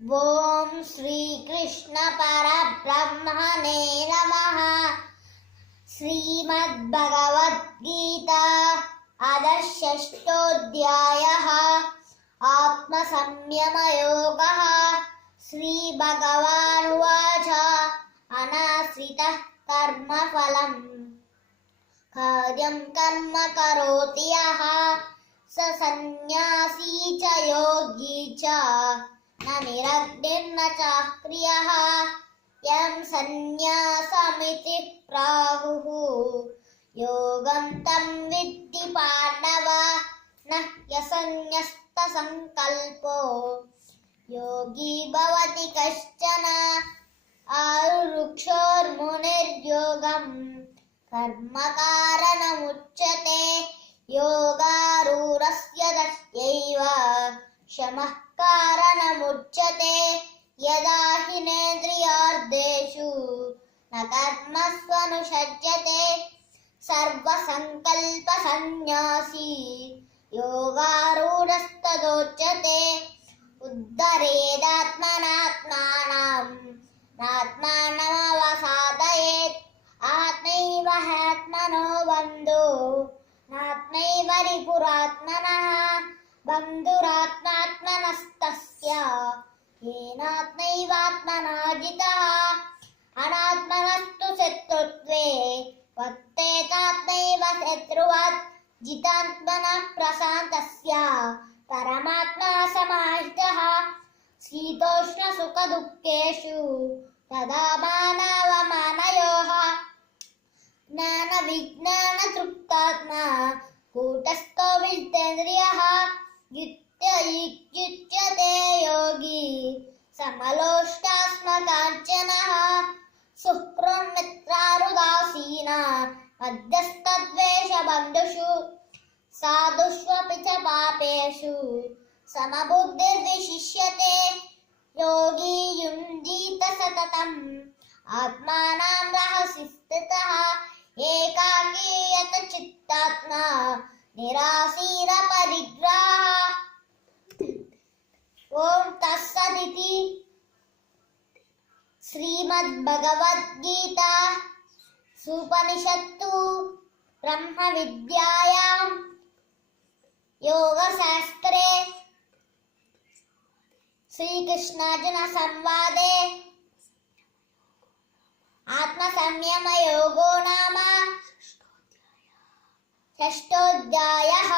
ఓం శ్రీకృష్ణ పరబ్రహ్మణే నమః. శ్రీమద్భగవద్గీత అధ-షష్ఠోऽధ్యాయः. ఆత్మసంయమయోగः. శ్రీభగవానువాచ అనాశ్రితః కర్మఫలం కార్యం కర్మ కరోతి యః స సన్యాసీ చ యోగీ చ న నిరగ్నిర్న చ క్రియః యం సన్యాసమితి ప్రాహుః యోగం తం విద్ధి పాండవ న యసన్యస్త సంకల్పో యోగి భవతి కశ్చన ఆరురుక్షోర్మునిర్యోగం కర్మకారణముచ్యతే యోగారూఢస్య దస్యైవ శమః కారణముచ్యతే యదా హినేంద్రియార్థేషు న కర్మస్వనుషజ్యతే సర్వసంకల్ప సన్యాసీ యోగారూఢస్తదోచ్యతే ఉద్ధరేదాత్మనాత్మానం నాత్మానమవసాదయేత్ ఆత్మైవ హ్యాత్మనో బంధో నాత్మైవ రిపురాత్మనః బంధురాత్మాత్మనస్తస్య ఏనాత్మైవాత్మనా జితః అనాత్మనస్తు శత్రుత్వే వర్తేతాత్మైవ శత్రువత్ జితాత్మనః ప్రశాంతస్య పరమాత్మా సమాహితః శీతోష్ణ సుఖ దుఃఖేషు తదా మానవమానయోః జ్ఞాన విజ్ఞాన తృప్తాత్మా కూటస్థో విజితేంద్రియః యుజ్యతే యోగి సమలోష్టాస్మకాంచనః సుహృన్మిత్రారుదాసీన మధ్యస్థద్వేష బంధుషు సాధుష్వపి చ పాపేషు సమబుద్ధిర్విశిష్యతే యోగి యుంజీత సతతం ఆత్మానం రహసి స్థితః ఏకాకీ యత చిత్తాత్మా నిరాశీర పరిగ్రహః. ఓం తత్సదితి. శ్రీమద్భగవద్గీత ఉపనిషత్తు బ్రహ్మ విద్యాయాం యోగశాస్త్రే శ్రీకృష్ణార్జున సంవాదే ఆత్మసంయమయోగో నామ షష్ఠోऽధ్యాయः.